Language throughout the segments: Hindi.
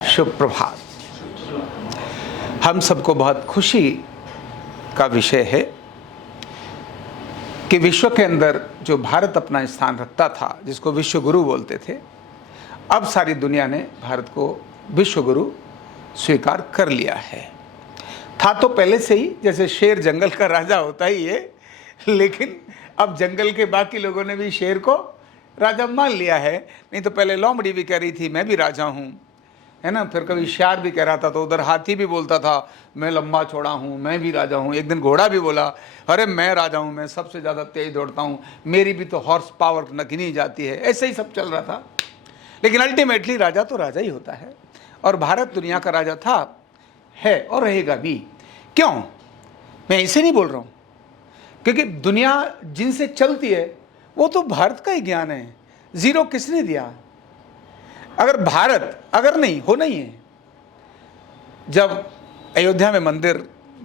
शुभ प्रभात। हम सबको बहुत खुशी का विषय है कि विश्व के अंदर जो भारत अपना स्थान रखता था, जिसको विश्व गुरु बोलते थे, अब सारी दुनिया ने भारत को विश्व गुरु स्वीकार कर लिया है। था तो पहले से ही, जैसे शेर जंगल का राजा होता ही है, लेकिन अब जंगल के बाकी लोगों ने भी शेर को राजा मान लिया है। नहीं तो पहले लोमड़ी भी कह रही थी मैं भी राजा हूँ, है ना। फिर कभी शेर भी कह रहा था, तो उधर हाथी भी बोलता था मैं लंबा चौड़ा हूँ, मैं भी राजा हूँ। एक दिन घोड़ा भी बोला अरे मैं राजा हूँ, मैं सबसे ज़्यादा तेज दौड़ता हूँ, मेरी भी तो हॉर्स पावर न गिनी जाती है। ऐसे ही सब चल रहा था, लेकिन अल्टीमेटली राजा तो राजा ही होता है, और भारत दुनिया का राजा था, है और रहेगा भी। क्यों? मैं इसे नहीं बोल रहा हूँ, क्योंकि दुनिया जिनसे चलती है वो तो भारत का ही ज्ञान है। जीरो किसने दिया? अगर भारत अगर नहीं होना ही है। जब अयोध्या में मंदिर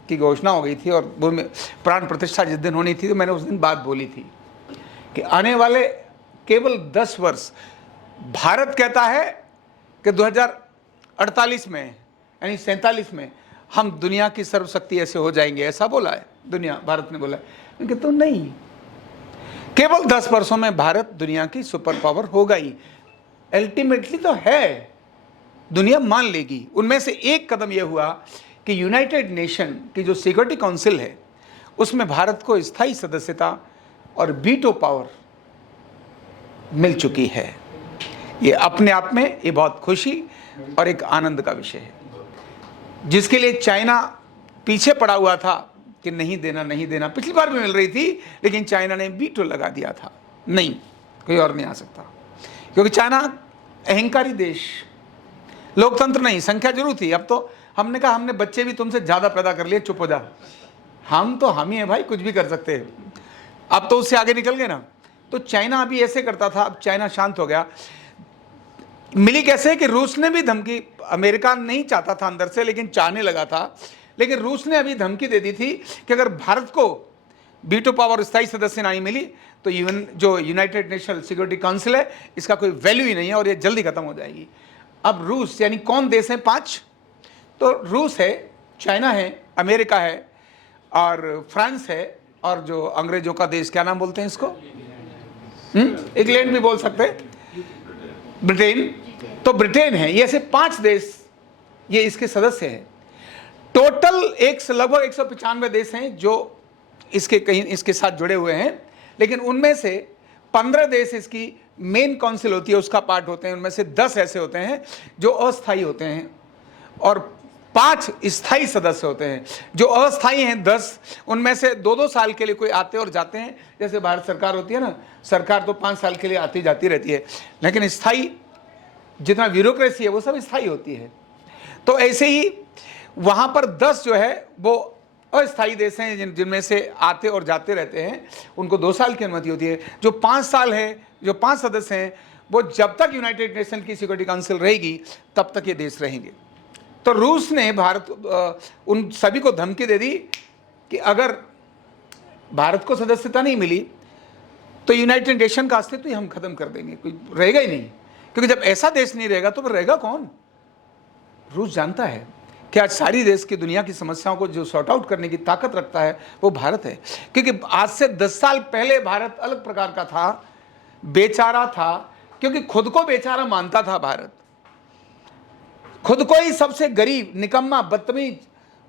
की घोषणा हो गई थी और भूमि प्राण प्रतिष्ठा जिस दिन होनी थी, तो मैंने उस दिन बात बोली थी कि आने वाले केवल 10 वर्ष, भारत कहता है कि 2048 में यानी 47 में हम दुनिया की सर्वशक्ति ऐसे हो जाएंगे, ऐसा बोला है दुनिया, भारत ने बोला है। लेकिन तो नहीं, केवल 10 वर्षों में भारत दुनिया की सुपर पावर होगा ही। अल्टीमेटली तो है, दुनिया मान लेगी। उनमें से एक कदम यह हुआ कि यूनाइटेड नेशन की जो सिक्योरिटी काउंसिल है, उसमें भारत को स्थायी सदस्यता और वीटो पावर मिल चुकी है। ये अपने आप में ये बहुत खुशी और एक आनंद का विषय है, जिसके लिए चाइना पीछे पड़ा हुआ था कि नहीं देना नहीं देना। पिछली बार भी मिल रही थी, लेकिन चाइना ने वीटो लगा दिया था, नहीं कोई और नहीं आ सकता, क्योंकि चाइना अहंकारी देश, लोकतंत्र नहीं, संख्या जरूर थी। अब तो हमने कहा हमने बच्चे भी तुमसे ज़्यादा पैदा कर लिए, चुप हो जा, हम तो हम ही हैं भाई, कुछ भी कर सकते हैं। अब तो उससे आगे निकल गए ना। तो चाइना अभी ऐसे करता था, अब चाइना शांत हो गया। मिली कैसे कि रूस ने भी धमकी, अमेरिका नहीं चाहता था अंदर से, लेकिन चाहने लगा था। लेकिन रूस ने अभी धमकी दे दी थी कि अगर भारत को वीटो पावर स्थायी सदस्य नहीं मिली तो इवन जो यूनाइटेड नेशन सिक्योरिटी काउंसिल है, इसका कोई वैल्यू ही नहीं है और ये जल्दी खत्म हो जाएगी। अब रूस यानी कौन देश है? 5। तो रूस है, चाइना है, अमेरिका है और फ्रांस है, और जो अंग्रेजों का देश, क्या नाम बोलते हैं इसको? इंग्लैंड भी बोल सकते हैं, ब्रिटेन। तो ब्रिटेन है। ये ऐसे 5 देश ये इसके सदस्य हैं। टोटल लगभग 195 देश हैं जो इसके कहीं इसके साथ जुड़े हुए हैं, लेकिन उनमें से 15 देश इसकी मेन काउंसिल होती है, उसका पार्ट होते हैं। उनमें से 10 ऐसे होते हैं जो अस्थायी होते हैं और 5 स्थायी सदस्य होते हैं। जो अस्थायी हैं 10, उनमें से 2-2 साल के लिए कोई आते और जाते हैं। जैसे भारत सरकार होती है ना, सरकार तो 5 साल के लिए आती जाती रहती है, लेकिन स्थायी जितना ब्यूरोक्रेसी है वो सब स्थायी होती है। तो ऐसे ही वहाँ पर 10 जो है वो अस्थायी देश हैं, जिनमें से आते और जाते रहते हैं, उनको 2 साल की अनुमति होती है। जो 5 साल है, जो 5 सदस्य हैं, वो जब तक यूनाइटेड नेशन की सिक्योरिटी काउंसिल रहेगी तब तक ये देश रहेंगे। तो रूस ने उन सभी को धमकी दे दी कि अगर भारत को सदस्यता नहीं मिली तो यूनाइटेड नेशन का अस्तित्व हम खत्म कर देंगे, कोई रहेगा ही नहीं। क्योंकि जब ऐसा देश नहीं रहेगा तो फिर रहेगा कौन? रूस जानता है कि आज सारी देश की दुनिया की समस्याओं को जो सॉर्ट आउट करने की ताकत रखता है वो भारत है। क्योंकि आज से 10 साल पहले भारत अलग प्रकार का था, बेचारा था, क्योंकि खुद को बेचारा मानता था भारत। खुद को ही सबसे गरीब, निकम्मा, बदतमीज,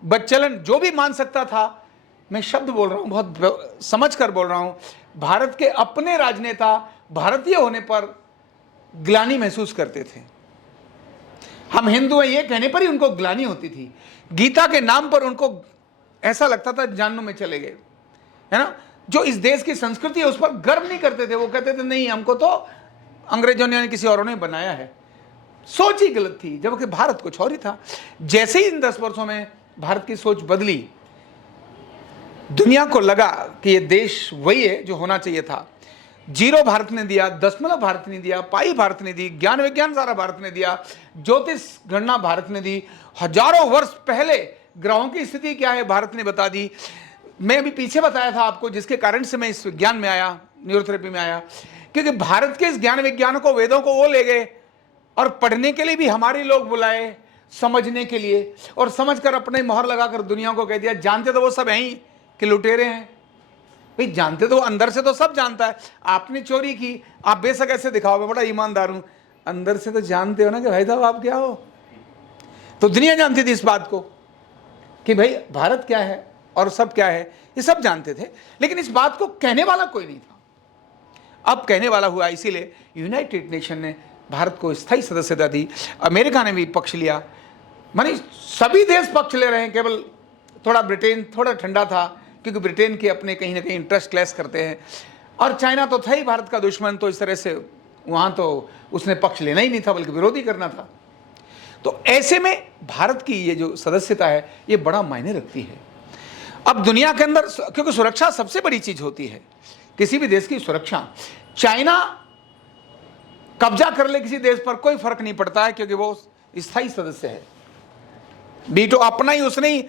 बदचलन जो भी मान सकता था। मैं शब्द बोल रहा हूँ, बहुत समझ कर बोल रहा हूँ। भारत के अपने राजनेता भारतीय होने पर ग्लानि महसूस करते थे। हम हिंदू हैं ये कहने पर ही उनको ग्लानि होती थी। गीता के नाम पर उनको ऐसा लगता था जानों में चले गए, है ना। जो इस देश की संस्कृति है उस पर गर्व नहीं करते थे। वो कहते थे नहीं, हमको तो अंग्रेजों ने किसी और ने बनाया है। सोच ही गलत थी, जबकि भारत कुछ और ही था। जैसे ही इन 10 वर्षों में भारत की सोच बदली, दुनिया को लगा कि ये देश वही है जो होना चाहिए था। 0 भारत ने दिया, दशमलव भारत ने दिया, पाई भारत ने दी, ज्ञान विज्ञान सारा भारत ने दिया, ज्योतिष गणना भारत ने दी, हजारों वर्ष पहले ग्रहों की स्थिति क्या है भारत ने बता दी। मैं अभी पीछे बताया था आपको, जिसके कारण से मैं इस विज्ञान में आया, न्यूरोथेरेपी में आया, क्योंकि भारत के इस ज्ञान विज्ञान को, वेदों को वो ले गए और पढ़ने के लिए भी हमारे लोग बुलाए, समझने के लिए, और समझकर अपने मोहर लगाकर दुनिया को कह दिया। जानते तो वो सब हैं ही कि लुटेरे हैं। भाई जानते तो अंदर से तो सब जानता है। आपने चोरी की, आप बेशक ऐसे दिखाओ मैं बड़ा ईमानदार हूं, अंदर से तो जानते हो ना कि भाई साहब आप क्या हो। तो दुनिया जानती थी इस बात को कि भाई भारत क्या है और सब क्या है, ये सब जानते थे, लेकिन इस बात को कहने वाला कोई नहीं था। अब कहने वाला हुआ, इसीलिए यूनाइटेड नेशन ने भारत को स्थायी सदस्यता दी। अमेरिका ने भी पक्ष लिया, मानी सभी देश पक्ष ले रहे हैं, केवल थोड़ा ब्रिटेन थोड़ा ठंडा था, क्योंकि ब्रिटेन के अपने कहीं ना कहीं इंटरेस्ट क्लैश करते हैं, और चाइना तो था ही भारत का दुश्मन, तो इस तरह से वहाँ तो उसने पक्ष लेना ही नहीं था बल्कि विरोधी करना था। तो ऐसे में भारत की ये जो सदस्यता है ये बड़ा मायने रखती है। अब दुनिया के अंदर, क्योंकि सुरक्षा सबसे बड़ी चीज होती है, किसी भी देश की सुरक्षा। चाइना कब्जा कर ले किसी देश पर कोई फर्क नहीं पड़ता है, क्योंकि वो स्थायी सदस्य है। वीटो अपना ही, उसने ही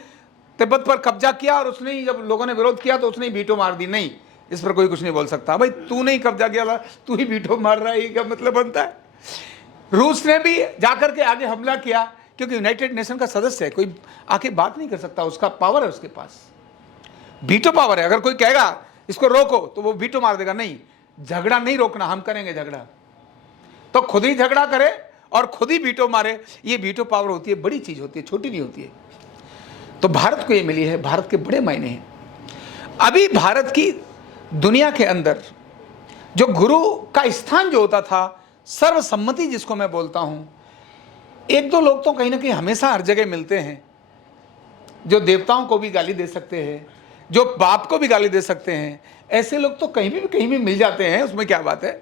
तिब्बत पर कब्जा किया, और उसने ही जब लोगों ने विरोध किया तो उसने ही वीटो मार दी। नहीं, इस पर कोई कुछ नहीं बोल सकता। भाई तू नहीं कब्जा किया, तू ही वीटो मार रहा है, ये क्या मतलब बनता है। रूस ने भी जाकर के आगे हमला किया, क्योंकि यूनाइटेड नेशन का सदस्य है, कोई आके बात नहीं कर सकता, उसका पावर है, उसके पास वीटो पावर है। अगर कोई कहेगा इसको रोको तो वो वीटो मार देगा। नहीं, झगड़ा नहीं रोकना, हम करेंगे झगड़ा, तो खुद ही झगड़ा करे और खुद ही वीटो मारे। ये वीटो पावर होती है, बड़ी चीज होती है, छोटी नहीं होती है। तो भारत को ये मिली है, भारत के बड़े मायने हैं। अभी भारत की दुनिया के अंदर जो गुरु का स्थान जो होता था, सर्वसम्मति जिसको मैं बोलता हूं, एक दो लोग तो कहीं ना कहीं हमेशा हर जगह मिलते हैं, जो देवताओं को भी गाली दे सकते हैं, जो बाप को भी गाली दे सकते हैं। ऐसे लोग तो कहीं भी मिल जाते हैं, उसमें क्या बात है,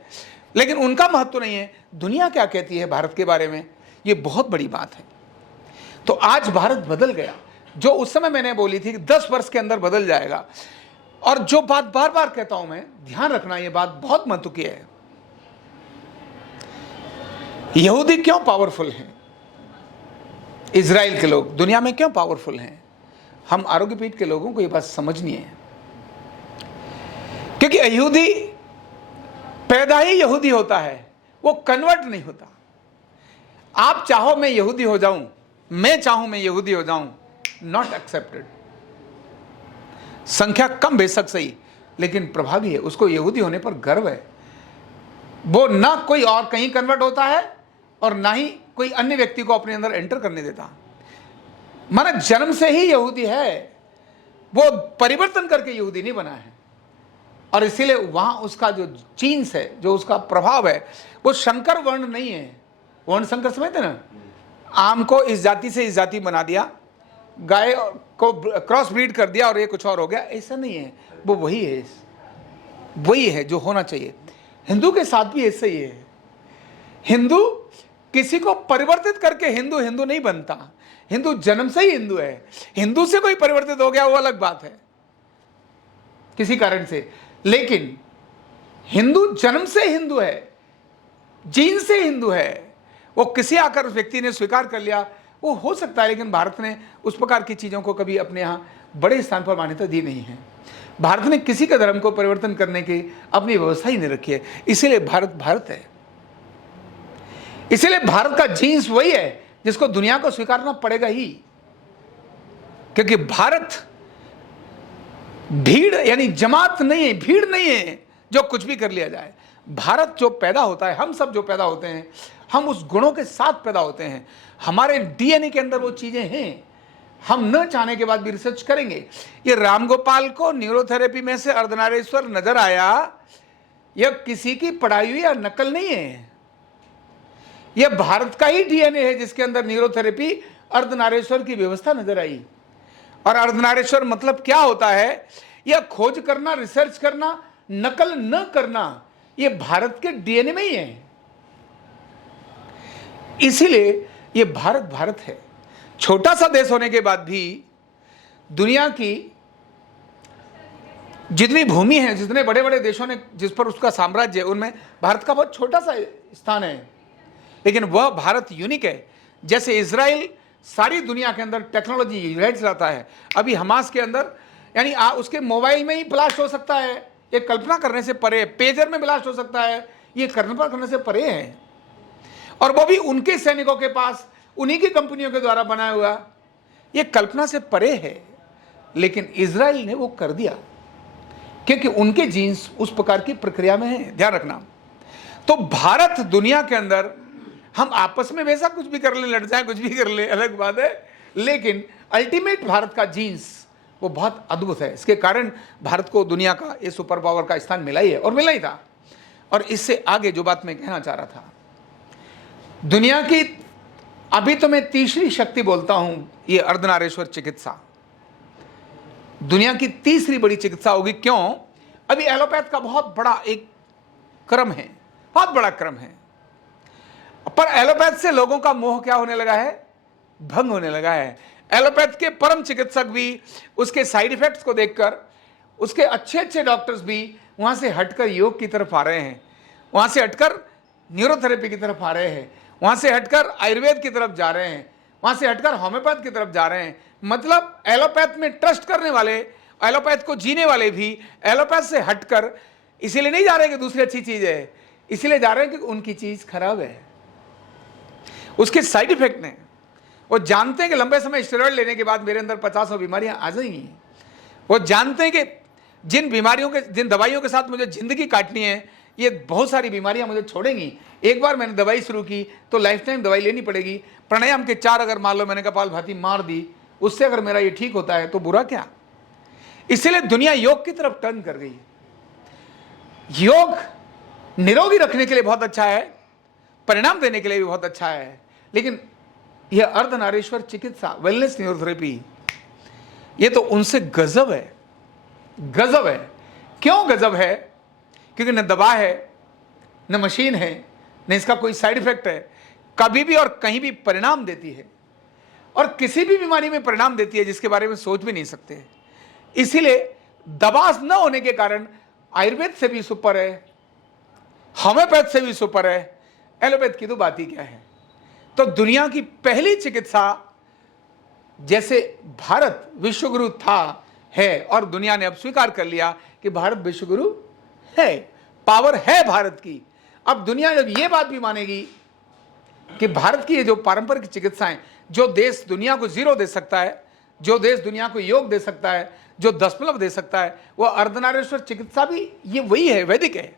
लेकिन उनका महत्व नहीं है। दुनिया क्या कहती है भारत के बारे में, ये बहुत बड़ी बात है। तो आज भारत बदल गया, जो उस समय मैंने बोली थी कि 10 वर्ष के अंदर बदल जाएगा। और जो बात बार बार कहता हूं मैं, ध्यान रखना, ये बात बहुत महत्व की है। यहूदी क्यों पावरफुल हैं, इजराइल के लोग दुनिया में क्यों पावरफुल हैं, हम आरोग्य पीठ के लोगों को ये बात समझनी है। क्योंकि यहूदी पैदा ही यहूदी होता है, वो कन्वर्ट नहीं होता। आप चाहो मैं यहूदी हो जाऊं, मैं चाहूं मैं यहूदी हो जाऊं, नॉट एक्सेप्टेड। संख्या कम बेशक सही, लेकिन प्रभावी है, उसको यहूदी होने पर गर्व है। वो ना कोई और कहीं कन्वर्ट होता है और ना ही कोई अन्य व्यक्ति को अपने अंदर एंटर करने देता। माना जन्म से ही यहूदी है, वो परिवर्तन करके यहूदी नहीं बना है। और इसीलिए वहां उसका जो जीन्स है, जो उसका प्रभाव है, वो शंकर वर्ण नहीं है। वर्ण संकर समझते ना, आम को इस जाति से इस जाति बना दिया, गाय को क्रॉस ब्रीड कर दिया और ये कुछ और हो गया, ऐसा नहीं है। वो वही है जो होना चाहिए। हिंदू के साथ भी ऐसा ही है। हिंदू किसी को परिवर्तित करके हिंदू नहीं बनता। हिंदू जन्म से ही हिंदू है। हिंदू से कोई परिवर्तित हो गया वो अलग बात है, किसी कारण से, लेकिन हिंदू जन्म से हिंदू है, जीन से हिंदू है। वो किसी आकर उस व्यक्ति ने स्वीकार कर लिया, वो हो सकता है, लेकिन भारत ने उस प्रकार की चीजों को कभी अपने यहां बड़े स्थान पर मान्यता दी नहीं है। भारत ने किसी के धर्म को परिवर्तन करने की अपनी व्यवस्था ही नहीं रखी है। इसीलिए भारत है। इसीलिए भारत का जीन्स वही है जिसको दुनिया को स्वीकारना पड़ेगा ही, क्योंकि भारत भीड़ यानी जमात नहीं है, भीड़ नहीं है जो कुछ भी कर लिया जाए। भारत जो पैदा होता है, हम सब जो पैदा होते हैं, हम उस गुणों के साथ पैदा होते हैं। हमारे डीएनए के अंदर वो चीजें हैं। हम न चाहने के बाद भी रिसर्च करेंगे। ये रामगोपाल को न्यूरोथेरेपी में से अर्धनारीश्वर नजर आया, यह किसी की पढ़ाई हुई या नकल नहीं है। यह भारत का ही डीएनए है जिसके अंदर न्यूरोथेरेपी अर्धनारीश्वर की व्यवस्था नजर आई। और अर्धनारीश्वर मतलब क्या होता है, यह खोज करना, रिसर्च करना, नकल न करना, यह भारत के डीएनए में ही है। इसीलिए यह भारत है। छोटा सा देश होने के बाद भी दुनिया की जितनी भूमि है, जितने बड़े बड़े देशों ने जिस पर उसका साम्राज्य है, उनमें भारत का बहुत छोटा सा स्थान है, लेकिन वह भारत यूनिक है। जैसे इजराइल सारी दुनिया के अंदर टेक्नोलॉजी यूनाइट चलाता है। अभी हमास के अंदर यानी उसके मोबाइल में ही ब्लास्ट हो सकता है, ये कल्पना करने से परे। पेजर में ब्लास्ट हो सकता है, ये कल्पना करने से परे है। और वो भी उनके सैनिकों के पास, उन्हीं की कंपनियों के द्वारा बनाया हुआ। ये कल्पना से परे है, लेकिन इजराइल ने वो कर दिया क्योंकि उनके जीन्स उस प्रकार की प्रक्रिया में है। ध्यान रखना। तो भारत दुनिया के अंदर, हम आपस में वैसा कुछ भी कर ले, लड़ जाए, कुछ भी कर ले, अलग बात है, लेकिन अल्टीमेट भारत का जीन्स वो बहुत अद्भुत है। इसके कारण भारत को दुनिया का ये सुपर पावर का स्थान मिला ही है और मिला ही था। और इससे आगे जो बात मैं कहना चाह रहा था, दुनिया की अभी तो मैं तीसरी शक्ति बोलता हूं, ये अर्धनारीश्वर चिकित्सा दुनिया की तीसरी बड़ी चिकित्सा होगी। क्यों? अभी एलोपैथ का बहुत बड़ा एक क्रम है, बहुत बड़ा क्रम है, पर एलोपैथ से लोगों का मोह क्या होने लगा है? भंग होने लगा है। एलोपैथ के परम चिकित्सक भी उसके साइड इफेक्ट्स को देखकर, उसके अच्छे अच्छे डॉक्टर्स भी वहां से हटकर योग की तरफ आ रहे हैं, वहां से हटकर न्यूरोथेरेपी की तरफ आ रहे हैं, वहां से हटकर आयुर्वेद की तरफ जा रहे हैं, वहां से हटकर होम्योपैथ की तरफ जा रहे हैं। मतलब एलोपैथ में ट्रस्ट करने वाले, एलोपैथ को जीने वाले भी एलोपैथ से हटकर इसीलिए नहीं जा रहे कि दूसरी अच्छी चीज है, इसलिए जा रहे हैं कि उनकी चीज खराब है, उसके साइड इफेक्ट ने। वो जानते हैं कि लंबे समय स्टेरॉइड लेने के बाद मेरे अंदर 50 बीमारियां आ जाएंगी। वो जानते हैं कि जिन बीमारियों के, जिन दवाइयों के साथ मुझे जिंदगी काटनी है, ये बहुत सारी बीमारियां मुझे छोड़ेंगी। एक बार मैंने दवाई शुरू की तो लाइफ टाइम दवाई लेनी पड़ेगी। प्राणायाम के 4 अगर मान लो मैंने कपाल भाती मार दी, उससे अगर मेरा ये ठीक होता है तो बुरा क्या? इसलिए दुनिया योग की तरफ टर्न कर गई। योग निरोगी रखने के लिए बहुत अच्छा है, परिणाम देने के लिए भी बहुत अच्छा है, लेकिन यह अर्धनारीश्वर चिकित्सा, वेलनेस न्यूरोथेरेपी, ये तो उनसे गजब है, गजब है। क्यों गजब है? क्योंकि न दवा है, न मशीन है, न इसका कोई साइड इफेक्ट है, कभी भी और कहीं भी परिणाम देती है, और किसी भी बीमारी में परिणाम देती है जिसके बारे में सोच भी नहीं सकते। इसीलिए दवा न होने के कारण आयुर्वेद से भी सुपर है, होम्योपैथ से भी सुपर है, एलोपैथ की तो बात ही क्या है। तो दुनिया की पहली चिकित्सा, जैसे भारत विश्वगुरु था, है, और दुनिया ने अब स्वीकार कर लिया कि भारत विश्वगुरु है, पावर है भारत की। अब दुनिया जब ये बात भी मानेगी कि भारत की ये जो पारंपरिक चिकित्साएं, जो देश दुनिया को 0 दे सकता है, जो देश दुनिया को योग दे सकता है, जो दशमलव दे सकता है, वो अर्धनारीश्वर चिकित्सा भी ये वही है, वैदिक है।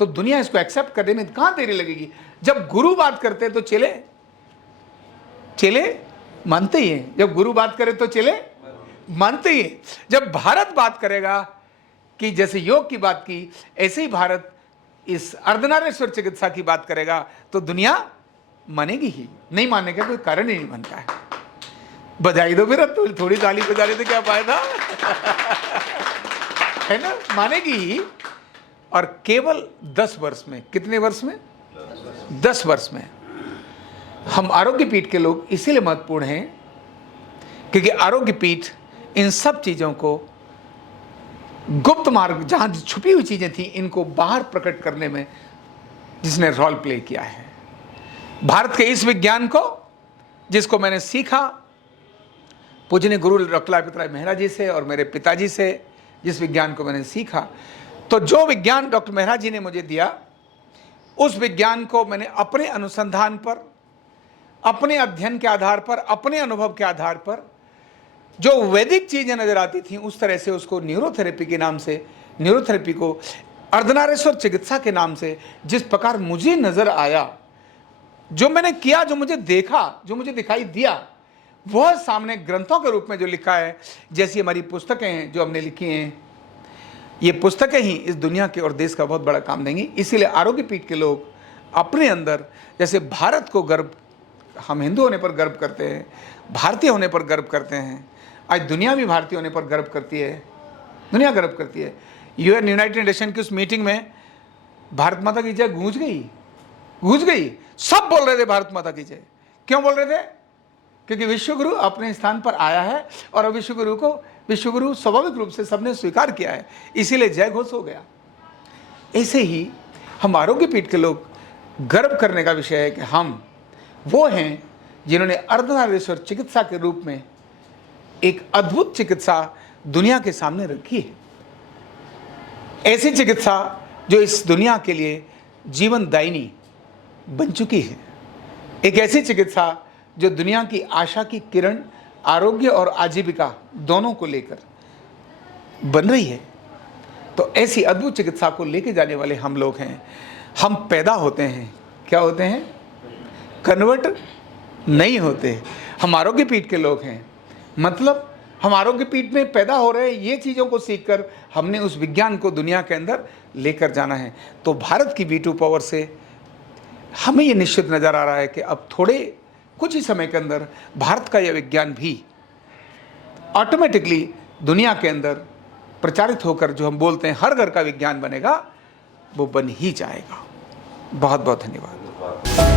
तो दुनिया इसको एक्सेप्ट करने में कहां देरी लगेगी? जब गुरु बात करते हैं तो चेले मानते ही हैं। जब गुरु बात करे तो चेले मानते ही हैं। जब भारत बात करेगा कि जैसे योग की बात की, ऐसे ही भारत इस अर्धनारीश्वर चिकित्सा की बात करेगा तो दुनिया मानेगी ही। नहीं मानने का कोई कारण ही नहीं बनता है। बधाई दो फिर, तो थोड़ी ताली बजा रहे थे, क्या फायदा है ना? मानेगी ही। और केवल 10 वर्ष में, कितने वर्ष में? 10 वर्ष में। हम आरोग्य पीठ के लोग इसीलिए महत्वपूर्ण हैं क्योंकि आरोग्य पीठ इन सब चीजों को, गुप्त मार्ग, जहां छुपी हुई चीजें थी, इनको बाहर प्रकट करने में जिसने रोल प्ले किया है। भारत के इस विज्ञान को, जिसको मैंने सीखा पूजनीय गुरु डॉक्टर लालपत मेहरा जी से और मेरे पिताजी से, जिस विज्ञान को मैंने सीखा, तो जो विज्ञान डॉक्टर मेहरा जी ने मुझे दिया, उस विज्ञान को मैंने अपने अनुसंधान पर, अपने अध्ययन के आधार पर, अपने अनुभव के आधार पर, जो वैदिक चीजें नजर आती थी, उस तरह से उसको न्यूरोथेरेपी के नाम से, न्यूरोथेरेपी को अर्धनारीश्वर चिकित्सा के नाम से, जिस प्रकार मुझे नजर आया, जो मैंने किया, जो मुझे देखा, जो मुझे दिखाई दिया, वह सामने ग्रंथों के रूप में जो लिखा है, जैसी हमारी पुस्तकें हैं जो हमने लिखी हैं, ये पुस्तकें ही इस दुनिया के और देश का बहुत बड़ा काम देंगी। इसीलिए आरोग्य पीठ के लोग अपने अंदर, जैसे भारत को गर्व, हम हिंदू होने पर गर्व करते हैं, भारतीय होने पर गर्व करते हैं, आज दुनिया भी भारतीय होने पर गर्व करती है, दुनिया गर्व करती है। यूएन यूनाइटेड नेशन की उस मीटिंग में भारत माता की जय गूंज गई। सब बोल रहे थे भारत माता की जय। क्यों बोल रहे थे? क्योंकि विश्वगुरु अपने स्थान पर आया है और विश्वगुरु को, विश्वगुरु स्वाभाविक रूप से सबने स्वीकार किया है, इसीलिए जय घोष हो गया। ऐसे ही हम आरोग्य पीठ के लोग गर्व करने का विषय है कि हम वो हैं जिन्होंने अर्धनारीश्वर चिकित्सा के रूप में एक अद्भुत चिकित्सा दुनिया के सामने रखी है। ऐसी चिकित्सा जो इस दुनिया के लिए जीवन दायिनी, बन चुकी है। एक ऐसी चिकित्सा जो दुनिया की आशा की किरण, आरोग्य और आजीविका दोनों को लेकर बन रही है। तो ऐसी अद्भुत चिकित्सा को लेके जाने वाले हम लोग हैं। हम पैदा होते हैं, क्या होते हैं? कन्वर्ट नहीं होते। हम आरोग्य पीठ के लोग हैं, मतलब हम आरोग्य पीठ में पैदा हो रहे हैं। ये चीज़ों को सीखकर हमने उस विज्ञान को दुनिया के अंदर लेकर जाना है। तो भारत की V2 पावर से हमें ये निश्चित नज़र आ रहा है कि अब थोड़े कुछ ही समय के अंदर भारत का यह विज्ञान भी ऑटोमेटिकली दुनिया के अंदर प्रचारित होकर, जो हम बोलते हैं हर घर का विज्ञान बनेगा, वो बन ही जाएगा। बहुत बहुत धन्यवाद।